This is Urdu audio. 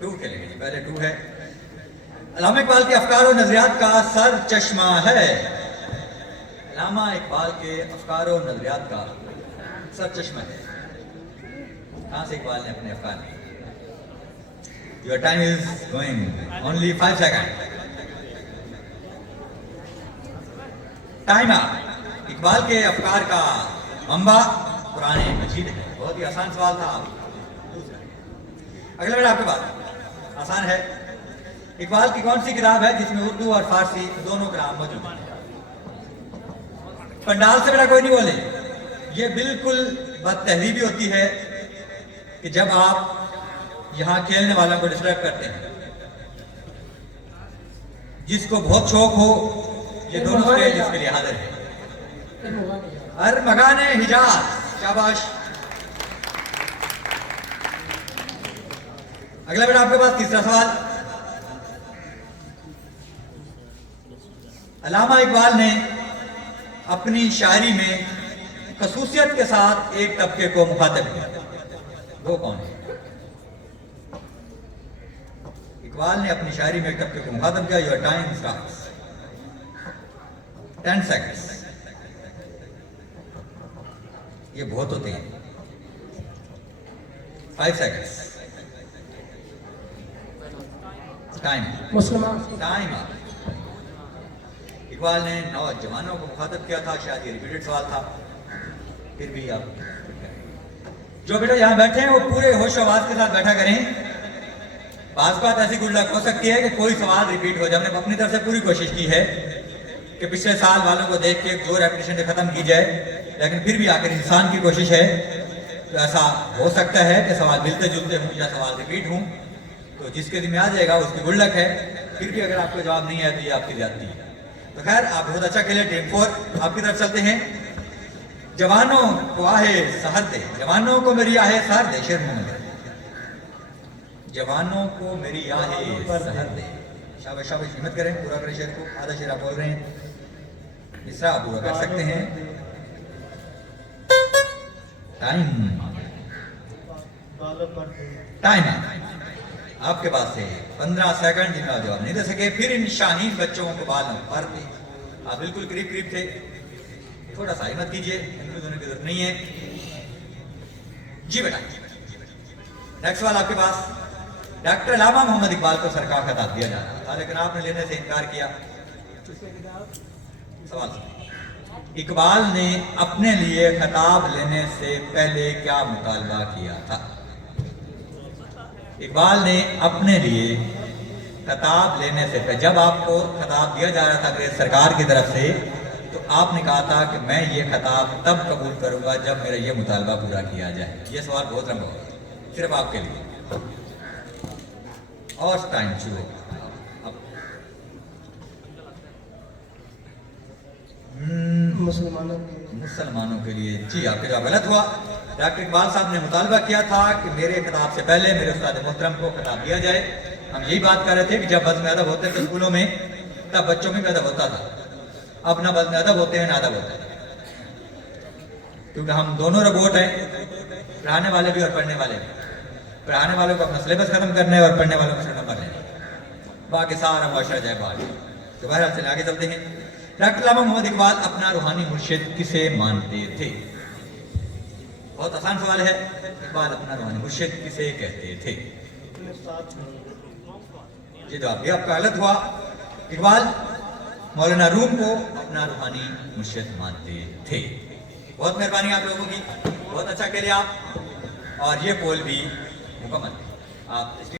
ٹو کے لیے پہلے ٹو ہے. علامہ اقبال کے افکار و نظریات کا سر چشمہ ہے. علامہ اقبال کے افکار و نظریات کا سر چشمہ ہے. کہاں سے اقبال نے اپنے افکار لیے؟ Your time is going. Only 5 seconds. Time آپ. اقبال کے افکار کا منبع قرآن مجید ہے. بہت ہی آسان سوال تھا. اگلا میرا آپ کے پاس آسان ہے. اقبال کی کون سی کتاب ہے جس میں اردو اور فارسی دونوں کلام موجود ہیں؟ پنڈال سے میرا کوئی نہیں بولے. یہ بالکل بد تہذیبی ہوتی ہے کہ جب آپ یہاں کھیلنے والوں کو ڈسٹرب کرتے ہیں. جس کو بہت شوق ہو یہ دونوں سٹیج اس کے لیے حاضر ہے. ارمغان حجاز. شاباش. اگلا بیٹا آپ کے پاس تیسرا سوال. علامہ اقبال نے اپنی شاعری میں خصوصیت کے ساتھ ایک طبقے کو مخاطب کیا. وہ کون ہے؟ اقبال نے اپنی شاعری میں ایک طبقے کو مخاطب کیا. Your time starts. 10 seconds. یہ بہت ہوتے ہیں. 5 seconds. ٹائم. ٹائم. اقبال نے نوجوانوں کو مخاطب کیا تھا. شاید یہ ریپیٹڈ سوال تھا پھر بھی آپ جو بیٹا یہاں بیٹھے ہیں وہ پورے ہوش و آواز کے ساتھ بیٹھا کریں. بعض بات ایسی گڈ لک ہو سکتی ہے کہ کوئی سوال ریپیٹ ہو جائے. ہم نے اپنی طرف سے پوری کوشش کی ہے کہ پچھلے سال والوں کو دیکھ کے جو ریپیٹیشن سے ختم کی جائے, لیکن پھر بھی آخر انسان کی کوشش ہے تو ایسا ہو سکتا ہے کہ سوال ملتے جلتے ہوں یا سوال ریپیٹ ہوں. تو جس کے ذمہ آ جائے گا اس کی گڈ لک ہے. پھر بھی اگر آپ کو جواب نہیں ہے تو یہ آپ کی زیادتی ہے. تو خیر آپ بہت اچھا کھیلے. ٹیم 4 آپ کی طرف چلتے ہیں. جوانوں کو آہے سحر دے, جوانوں کو میری آہے سحر دے. شیر محمد. جوانوں کو میری آہے سحر دے. شاباش شاباش. ہمت کریں, پورا کریں شیر کو. آدھا شیر آپ بول رہے ہیں, مصرع آپ پورا کر سکتے ہیں. ٹائم. ٹائم آپ کے پاس ہے 15 سیکنڈ جن کا جواب نہیں دے سکے. پھر ان شاہین بچوں کو بالوں پر دے. آپ بالکل قریب قریب تھے. تھوڑا سا ہمت کیجیے, کنفیوز ہونے کی ضرورت نہیں ہے. جی بیٹا نیکسٹ سوال آپ کے پاس. ڈاکٹر علامہ محمد اقبال کو سرکار خطاب دیا جا رہا تھا لیکن آپ نے لینے سے انکار کیا. سوال اقبال نے اپنے لیے خطاب لینے سے پہلے کیا مطالبہ کیا تھا؟ اقبال نے اپنے لیے خطاب لینے سے پہلے, جب آپ کو خطاب دیا جا رہا تھا انگریز سرکار کی طرف سے, تو آپ نے کہا تھا کہ میں یہ خطاب تب قبول کروں گا جب میرا یہ مطالبہ پورا کیا جائے. یہ سوال بہت لمبا ہوگا صرف آپ کے لیے. اور ٹائم شروع. مسلمانوں کے لیے. جی آپ کا جواب غلط ہوا. ڈاکٹر اقبال صاحب نے مطالبہ کیا تھا کہ میرے خطاب سے پہلے میرے استاد محترم کو خطاب دیا جائے. ہم یہی بات کر رہے تھے کہ جب بزم ادب ہوتے تھے اسکولوں میں تب بچوں میں بھی ادب ہوتا تھا. اب نہ بزم ادب ہوتے ہیں نہ ادب ہوتا ہے, کیونکہ ہم دونوں روبوٹ ہیں, پڑھانے والے بھی اور پڑھنے والے بھی. پڑھانے والوں کو اپنا سلیبس ختم کرنا ہے اور پڑھنے والوں کو صرف نمبر لینا ہے. باقی سارا معاشرہ جائے باقی. تو بہرحال چلے آگے چلتے ہیں. ڈاکٹر علامہ محمد اقبال اپنا روحانی مرشد کسے مانتے تھے؟ بہت آسان سوال ہے. اقبال اپنا روحانی مرشد کسے کہتے تھے؟ یہ جواب بھی آپ کا غلط ہوا. اقبال مولانا روم کو اپنا روحانی مرشد مانتے تھے. بہت مہربانی آپ لوگوں کی, بہت اچھا کھیلے آپ, اور یہ پول بھی مکمل. آپ